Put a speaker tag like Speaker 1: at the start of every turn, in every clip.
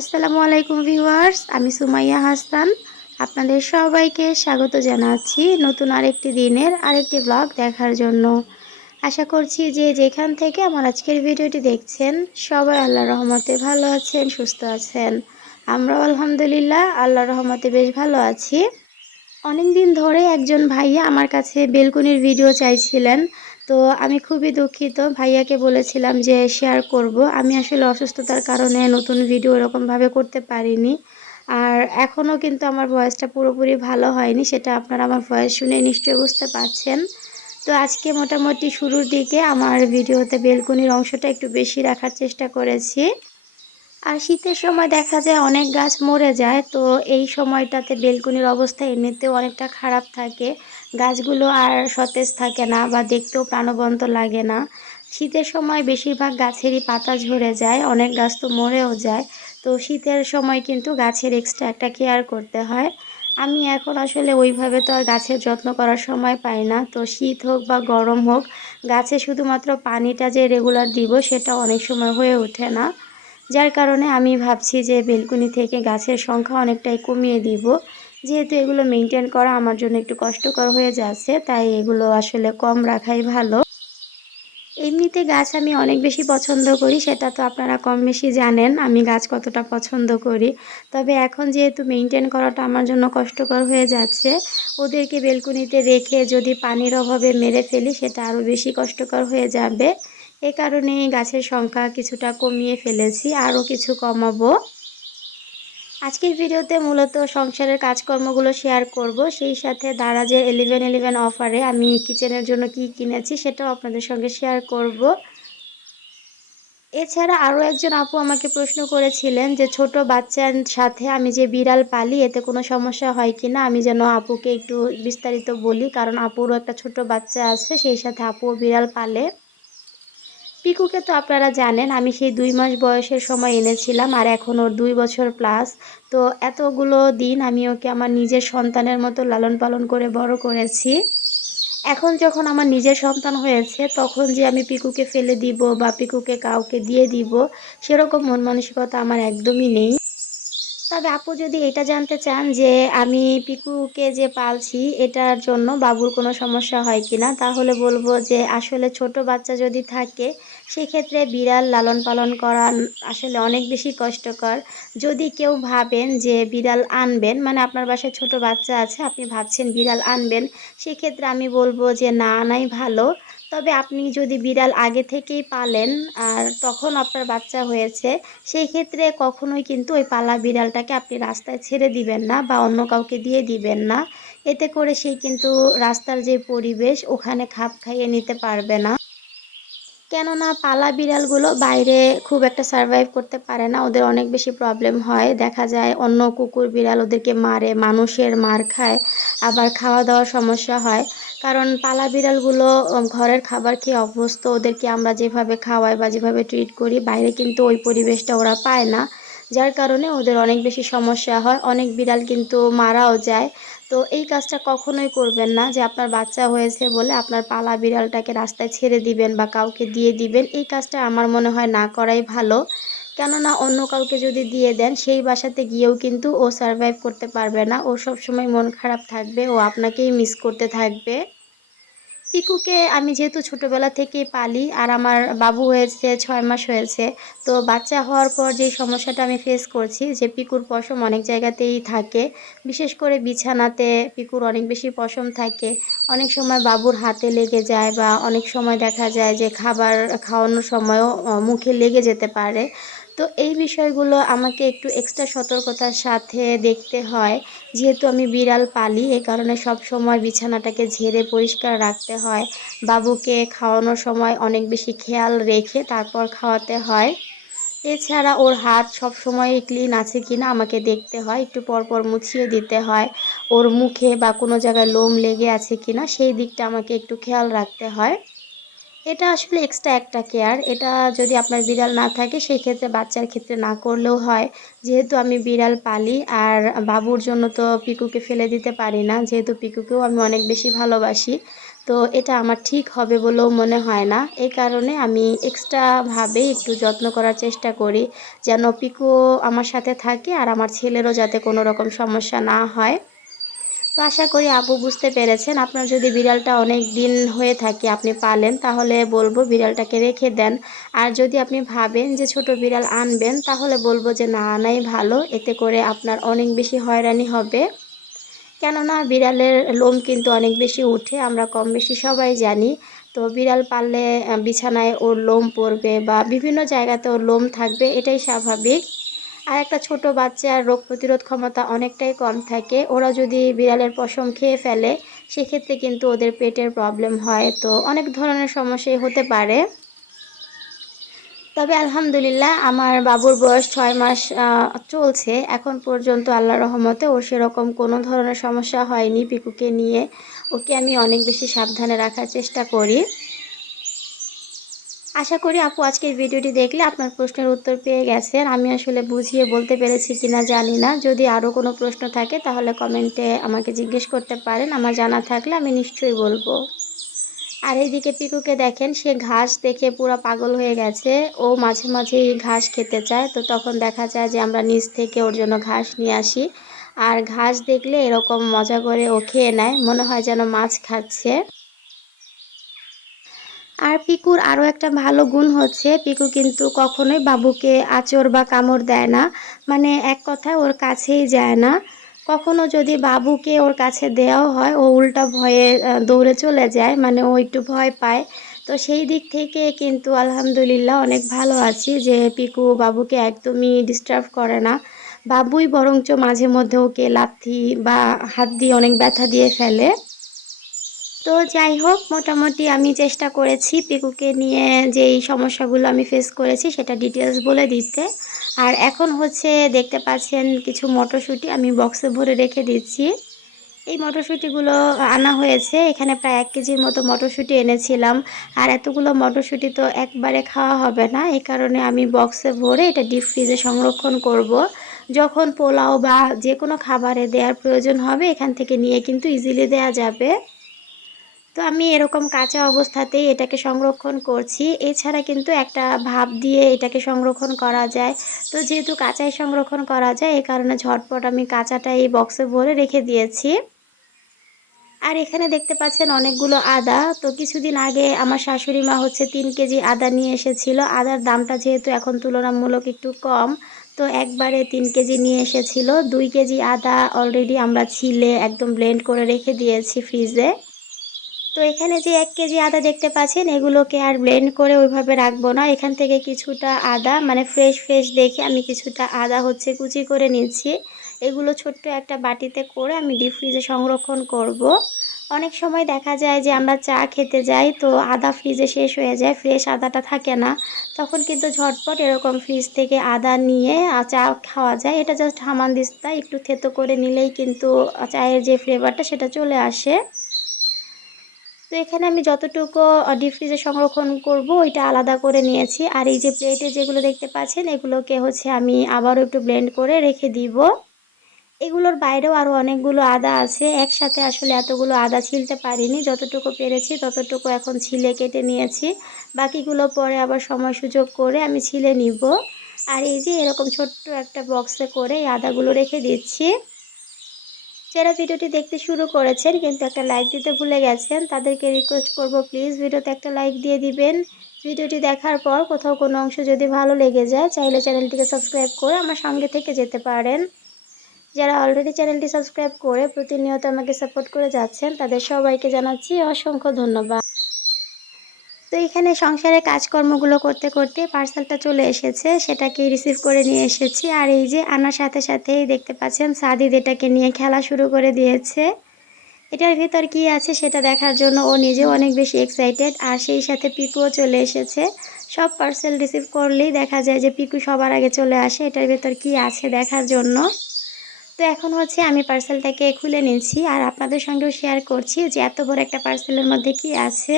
Speaker 1: আসসালামু আলাইকুম ভিউয়ার্স, আমি সুমাইয়া হাসান। আপনাদের সবাইকে স্বাগত জানাচ্ছি নতুন আরেকটি দিনের আরেকটি ব্লগ দেখার জন্য। আশা করছি যে যেখান থেকে আমার আজকের ভিডিওটি দেখছেন, সবাই আল্লাহ রহমতে ভালো আছেন, সুস্থ আছেন। আমরাও আলহামদুলিল্লাহ আল্লাহ রহমতে বেশ ভালো আছি। অনেক দিন ধরে একজন ভাইয়া আমার কাছে বেলকনির ভিডিও চাইছিলেন তো আমি খুবই দুঃখিত। ভাইয়াকে বলেছিলাম যে শেয়ার করব। আমি আসলে অসুস্থতার কারণে নতুন ভিডিও এরকমভাবে করতে পারিনি। আর এখনও কিন্তু আমার ভয়েসটা পুরোপুরি ভালো হয়নি, সেটা আপনারা আমার ভয়েস শুনে নিশ্চয়ই বুঝতে পারছেন। তো আজকে মোটামুটি শুরুর দিকে আমার ভিডিওতে বেলকনির অংশটা একটু বেশি রাখার চেষ্টা করেছি। আর শীতের সময় দেখা যায় অনেক গাছ মরে যায়, তো এই সময়টাতে বেলকনির অবস্থা এমনিতেও অনেকটা খারাপ থাকে। গাছগুলো আর সতেজ থাকে না বা দেখতেও প্রাণবন্ত লাগে না। শীতের সময় বেশিরভাগ গাছেরই পাতা ঝরে যায়, অনেক গাছ তো মরেও যায়। তো শীতের সময় কিন্তু গাছের এক্সট্রা একটা কেয়ার করতে হয়। আমি এখন আসলে ওইভাবে তো আর গাছের যত্ন করার সময় পাই না। তো শীত হোক বা গরম হোক, গাছে শুধুমাত্র পানিটা যে রেগুলার দিব সেটা অনেক সময় হয়ে ওঠে না। যার কারণে আমি ভাবছি যে বেলকুনি থেকে গাছের সংখ্যা অনেকটাই কমিয়ে দিব। যেহেতু এগুলো মেনটেন করা আমার জন্য একটু কষ্টকর হয়ে যাচ্ছে, তাই এগুলো আসলে কম রাখাই ভালো। এমনিতে গাছ আমি অনেক বেশি পছন্দ করি, সেটা তো আপনারা কম বেশি জানেন, আমি গাছ কতটা পছন্দ করি। তবে এখন যেহেতু মেনটেন করাটা আমার জন্য কষ্টকর হয়ে যাচ্ছে, ওদেরকে বেলকুনিতে রেখে যদি পানির অভাবে মেরে ফেলি, সেটা আরও বেশি কষ্টকর হয়ে যাবে। এ কারণে গাছের সংখ্যা কিছুটা কমিয়ে ফেলেছি, আরও কিছু কমাবো। আজকের ভিডিওতে মূলত সংসারের কাজকর্মগুলো শেয়ার করব। সেই সাথে দারাজের এলিভেন এলিভেন অফারে আমি কিচেনের জন্য কি কিনেছি সেটাও আপনাদের সঙ্গে শেয়ার করব। এছাড়া আরও একজন আপু আমাকে প্রশ্ন করেছিলেন যে, ছোট বাচ্চার সাথে আমি যে বিড়াল পালি, এতে কোনো সমস্যা হয় কি না? আমি যেন আপুকে একটু বিস্তারিত বলি, কারণ আপুরও একটা ছোট বাচ্চা আছে, সেই সাথে আপুও বিড়াল পালে। পিকুকে তো আপনারা জানেন, আমি সেই দুই মাস বয়সের সময় এনেছিলাম আর এখন ওর দুই বছর প্লাস তো এতগুলো দিন আমি ওকে আমার নিজের সন্তানের মতো লালন পালন করে বড় করেছি। এখন যখন আমার নিজের সন্তান হয়েছে, তখন যে আমি পিকুকে ফেলে দিব বা পিকুকে কাউকে দিয়ে দিব, সেরকম মন মানসিকতা আমার একদমই নেই। তবে আপু যদি এটা জানতে চান যে আমি পিকুকে যে পালছি, এটার জন্য বাবুর কোনো সমস্যা হয় কি না তাহলে বলব যে আসলে ছোট বাচ্চা যদি থাকে সেক্ষেত্রে বিড়াল লালন পালন করা আসলে অনেক বেশি কষ্টকর। যদি কেউ ভাবেন যে বিড়াল আনবেন মানে আপনার বাসায় ছোট বাচ্চা আছে, আপনি ভাবছেন বিড়াল আনবেন, সেক্ষেত্রে আমি বলব যে না, আনাই ভালো। তবে আপনি যদি বিড়াল আগে থেকেই পালেন আর তখন আপনার বাচ্চা হয়েছে সেই ক্ষেত্রে কখনোই কিন্তু ওই পালা বিড়ালটাকে আপনি রাস্তায় ছেড়ে দিবেন না বা অন্য কাউকে দিয়ে দিবেন না। এতে করে সেই কিন্তু রাস্তার যে পরিবেশ, ওখানে খাপ খাইয়ে নিতে পারবে না। কেননা পালা বিড়ালগুলো বাইরে খুব একটা সারভাইভ করতে পারে না, ওদের অনেক বেশি প্রবলেম হয়। দেখা যায় অন্য কুকুর বিড়াল ওদেরকে মারে, মানুষের মার খায়, আবার খাওয়া দাওয়ার সমস্যা হয়। কারণ পালা বিড়ালগুলো ঘরের খাবার খেয়ে অভ্যস্ত, ওদেরকে আমরা যেভাবে খাওয়াই বা যেভাবে ট্রিট করি, বাইরে কিন্তু ওই পরিবেশটা ওরা পায় না। যার কারণে ওদের অনেক বেশি সমস্যা হয়, অনেক বিড়াল কিন্তু মারাও যায়। তো এই কাজটা কখনোই করবেন না যে আপনার বাচ্চা হয়েছে বলে আপনার পালা বিড়ালটাকে রাস্তায় ছেড়ে দিবেন বা কাউকে দিয়ে দিবেন। এই কাজটা আমার মনে হয় না করাই ভালো। কেননা অন্য কাউকে যদি দিয়ে দেন, সেই বাসাতে গিয়েও কিন্তু ও সারভাইভ করতে পারবে না। ও সবসময় মন খারাপ থাকবে, ও আপনাকেই মিস করতে থাকবে। পিকুকে আমি যেহেতু ছোটোবেলা থেকেই পালি আর আমার বাবু হয়েছে ছয় মাস হয়েছে, তো বাচ্চা হওয়ার পর যে সমস্যাটা আমি ফেস করছি যে পিকুর পশম অনেক জায়গাতেই থাকে, বিশেষ করে বিছানাতে পিকুর অনেক বেশি পশম থাকে। অনেক সময় বাবুর হাতে লেগে যায় বা অনেক সময় দেখা যায় যে খাবার খাওয়ানোর সময়ও মুখে লেগে যেতে পারে। তো এই বিষয়গুলো আমাকে একটু এক্সট্রা সতর্কতার সাথে দেখতে হয়। যেহেতু আমি বিড়াল পালি, এ কারণে সব সময় বিছানাটাকে ঝেড়ে পরিষ্কার রাখতে হয়। বাবুকে খাওয়ানোর সময় অনেক বেশি খেয়াল রেখে তারপর খাওয়াতে হয়। এছাড়া ওর হাত সব সময় ক্লিন আছে কি না আমাকে দেখতে হয়, একটু পরপর মুছিয়ে দিতে হয়। ওর মুখে বা কোনো জায়গায় লোম লেগে আছে কি না সেই দিকটা আমাকে একটু খেয়াল রাখতে হয়। এটা আসলে এক্সট্রা একটা কেয়ার এটা যদি আপনার বিড়াল না থাকে, সেই ক্ষেত্রে বাচ্চার ক্ষেত্রে না করলেও হয়। যেহেতু আমি বিড়াল পালি, আর বাবুর জন্য তো পিকুকে ফেলে দিতে পারি না, যেহেতু পিকুকেও আমি অনেক বেশি ভালোবাসি। তো এটা আমার ঠিক হবে বলেও মনে হয় না। এই কারণে আমি এক্সট্রাভাবে একটু যত্ন করার চেষ্টা করি, যেন পিকু আমার সাথে থাকে আর আমার ছেলেরও যাতে কোনো রকম সমস্যা না হয়। তো আশা করি আপু বুঝতে পেরেছেন। আপনার যদি বিড়ালটা অনেক দিন হয়ে থাকে আপনি পালেন, তাহলে বলব বিড়ালটাকে রেখে দেন। আর যদি আপনি ভাবেন যে ছোট বিড়াল আনবেন, তাহলে বলব যে না, আনাই ভালো, এতে করে আপনার অনেক বেশি হয়রানি হবে। কেননা বিড়ালের লোম কিন্তু অনেক বেশি উঠে, আমরা কম বেশি সবাই জানি। তো বিড়াল পাললে বিছানায় ওর লোম পড়বে বা বিভিন্ন জায়গাতে ওর লোম থাকবে, এটাই স্বাভাবিক। আর একটা ছোট বাচ্চার রোগ প্রতিরোধ ক্ষমতা অনেকটাই কম থাকে। ওরা যদি বিড়ালের পশম খেয়ে ফেলে, সেক্ষেত্রে কিন্তু ওদের পেটের প্রবলেম হয়। তো অনেক ধরনের সমস্যাই হতে পারে। তবে আলহামদুলিল্লাহ, আমার বাবুর বয়স ছয় মাস চলছে। এখন পর্যন্ত আল্লাহ রহমতে ওর সেরকম কোনো ধরনের সমস্যা হয়নি পিকুকে নিয়ে। ওকে আমি অনেক বেশি সাবধানে রাখার চেষ্টা করি। আশা করি আপু আজকের ভিডিওটি দেখলে আপনার প্রশ্নের উত্তর পেয়ে গেছেন। আমি আসলে বুঝিয়ে বলতে পেরেছি কিনা জানি না। যদি আরও কোনো প্রশ্ন থাকে তাহলে কমেন্টে আমাকে জিজ্ঞেস করতে পারেন। আমার জানা থাকলে আমি নিশ্চয়ই বলব। আর এইদিকে পিকুকে দেখেন, সে ঘাস দেখে পুরো পাগল হয়ে গেছে। ও মাঝে মাঝেই ঘাস খেতে চায়। তো তখন দেখা যায় যে আমরা নিচ থেকে ওর জন্য ঘাস নিয়ে আসি। আর ঘাস দেখলে এরকম মজা করে ও খেয়ে নেয়। মনে হয় যেন মাছ খাচ্ছে। আর পিকুর আরও একটা ভালো গুণ হচ্ছে, পিকু কিন্তু কখনোই বাবুকে আচর বা কামড় দেয় না। মানে এক কথায় ওর কাছেই যায় না। কখনো যদি বাবুকে ওর কাছে দেওয়াও হয়, ও উল্টা ভয়ে দৌড়ে চলে যায় মানে ও একটু ভয় পায়। তো সেই দিক থেকে কিন্তু আলহামদুলিল্লাহ অনেক ভালো আছি যে পিকু বাবুকে একদমই ডিস্টার্ব করে না। বাবুই বরঞ্চ মাঝে মধ্যে ওকে লাথি বা হাত দিয়ে অনেক ব্যথা দিয়ে ফেলে। তো যাই হোক, মোটামুটি আমি চেষ্টা করেছি পিকুকে নিয়ে যেই সমস্যাগুলো আমি ফেস করেছি সেটা ডিটেলস বলে দিতে। আর এখন হচ্ছে দেখতে পাচ্ছেন কিছু মটরশুঁটি আমি বক্সে ভরে রেখে দিচ্ছি। এই মটরশুঁটিগুলো আনা হয়েছে, এখানে প্রায় এক কেজির মতো মটরশুঁটি এনেছিলাম। আর এতগুলো মটরশুঁটি তো একবারে খাওয়া হবে না এই কারণে আমি বক্সে ভরে এটা ডিপ ফ্রিজে সংরক্ষণ করব। যখন পোলাও বা যে কোনো খাবারে দেওয়ার প্রয়োজন হবে, এখান থেকে নিয়ে কিন্তু ইজিলি দেয়া যাবে। তো আমি এরকম কাঁচা অবস্থাতেই এটাকে সংরক্ষণ করছি। এছাড়া কিন্তু একটা ভাপ দিয়ে এটাকে সংরক্ষণ করা যায়। তো যেহেতু কাঁচাই সংরক্ষণ করা যায় এই কারণে ঝটপট আমি কাঁচাটা এই বক্সে ভরে রেখে দিয়েছি। আর এখানে দেখতে পাচ্ছেন অনেকগুলো আদা। তো কিছুদিন আগে আমার শাশুড়ি মা হচ্ছে তিন কেজি আদা নিয়ে এসেছিল। আদার দামটা যেহেতু এখন তুলনামূলক একটু কম, তো একবারে তিন কেজি নিয়ে এসেছিল। দুই কেজি আদা অলরেডি আমরা ছিলে একদম ব্লেন্ড করে রেখে দিয়েছি ফ্রিজে তো এখানে যে এক কেজি আদা দেখতে পাচ্ছেন, এগুলোকে আর ব্লেন্ড করে ওইভাবে রাখব না। এখান থেকে কিছুটা আদা মানে ফ্রেশ ফ্রেশ দেখে আমি কিছুটা আদা হচ্ছে কুচি করে নিচ্ছি। এগুলো ছোট্ট একটা বাটিতে করে আমি ডিপ ফ্রিজে সংরক্ষণ করব। অনেক সময় দেখা যায় যে আমরা চা খেতে যাই, তো আদা ফ্রিজে শেষ হয়ে যায় ফ্রেশ আদাটা থাকে না। তখন কিন্তু ঝটপট এরকম ফ্রিজ থেকে আদা নিয়ে চা খাওয়া যায়। এটা জাস্ট হামান দিস্তা একটু থেতো করে নিলেই কিন্তু চায়ের যে ফ্লেভারটা সেটা চলে আসে। এখানে আমি যতটুকু ডিপ ফ্রিজে সংরক্ষণ করব, ওইটা আলাদা করে নিয়েছি। আর এই যে প্লেটে যেগুলো দেখতে পাচ্ছেন, এগুলোকে হচ্ছে আমি আবারও একটু ব্লেন্ড করে রেখে দিব। এগুলোর বাইরেও আরও অনেকগুলো আদা আছে। একসাথে আসলে এতগুলো আদা ছিলতে পারিনি। যতটুকু পেরেছি, ততটুকু এখন ছিলে কেটে নিয়েছি। বাকিগুলো পরে আবার সময় সুযোগ করে আমি ছিলে নিব। আর এই যে এরকম ছোট্ট একটা বক্সে করে আদাগুলো রেখে দিচ্ছি। যারা ভিডিওটি দেখতে শুরু করেছেন কিন্তু একটা লাইক দিতে ভুলে গেছেন, তাদেরকে রিকোয়েস্ট করব প্লিজ ভিডিওতে একটা লাইক দিয়ে দিবেন। ভিডিওটি দেখার পর কোথাও কোনো অংশ যদি ভালো লেগে যায়, চাইলে চ্যানেলটিকে সাবস্ক্রাইব করে আমার সঙ্গে থেকে যেতে পারেন। যারা অলরেডি চ্যানেলটি সাবস্ক্রাইব করে প্রতিনিয়ত আমাকে সাপোর্ট করে যাচ্ছেন, তাদের সবাইকে জানাচ্ছি অসংখ্য ধন্যবাদ। এখানে সংসারের কাজকর্মগুলো করতে করতে পার্সেলটা চলে এসেছে। সেটাকে রিসিভ করে নিয়ে এসেছি। আর এই যে আনার সাথে সাথেই দেখতে পাচ্ছেন, সাদিদ এটাকে নিয়ে খেলা শুরু করে দিয়েছে। এটার ভিতর কি আছে সেটা দেখার জন্য ও নিজেও অনেক বেশি এক্সাইটেড আর সেই সাথে পিকুও চলে এসেছে। সব পার্সেল রিসিভ করলেই দেখা যায় যে পিকু সবার আগে চলে আসে। এটার ভেতর কি আছে দেখার জন্য? তো এখন হচ্ছে আমি পার্সেলটাকে খুলে নিচ্ছি। আর আপনাদের সঙ্গেও শেয়ার করছি যে এত বড় একটা পার্সেলের মধ্যে কি আছে।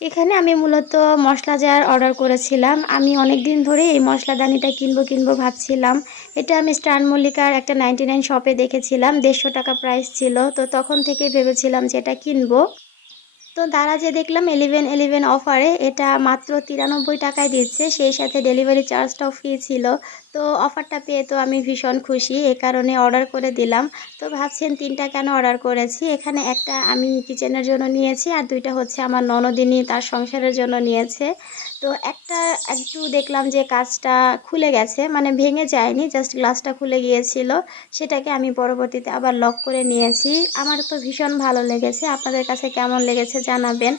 Speaker 1: এখানে আমি মূলত মশলা জার অর্ডার করেছিলাম, আমি অনেক দিন ধরে এই মশলাদানিটা কিনবো কিনবো ভাবছিলাম। এটা আমি স্টার মল্লিকার একটা নাইনটি নাইন শপে দেখেছিলাম, দেড়শো টাকা প্রাইস ছিল। তো তখন থেকে ভেবেছিলাম যে এটা কিনবো। তো দারাজে দেখলাম এলিভেন এলিভেন অফারে এটা মাত্র তিরানব্বই টাকায় দিচ্ছে, সেই সাথে ডেলিভারি চার্জটাও ফ্রি ছিল। তো অফারটা পেয়ে তো আমি ভীষণ খুশি, এ কারণে অর্ডার করে দিলাম। তো ভাবছেন তিনটা কেন অর্ডার করেছি? এখানে একটা আমি কিচেনের জন্য নিয়েছি আর দুইটা হচ্ছে আমার ননদিনী তার সংসারের জন্য নিয়েছে। তো একটা একটু দেখলাম যে কাজটা খুলে গেছে মানে ভেঙে যায়নি, জাস্ট গ্লাসটা খুলে গিয়েছিল। সেটাকে আমি পরবর্তীতে আবার লক করে নিয়েছি। আমার তো ভীষণ ভালো লেগেছে, আপনাদের কাছে কেমন লেগেছে জানাবেন।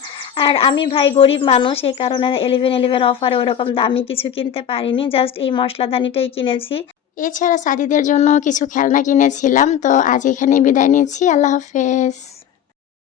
Speaker 1: আর আমি ভাই গরিব মানুষ এই কারণে এলেভেন এলেভেন অফারে ওরকম দামি কিছু কিনতে পারিনি, জাস্ট এই মশলাদানিটাই কিনেছি। এছাড়া সাদিদের জন্য কিছু খেলনা কিনেছিলাম, তো আজ এখানে বিদায় নিচ্ছি। আল্লাহ হাফেজ।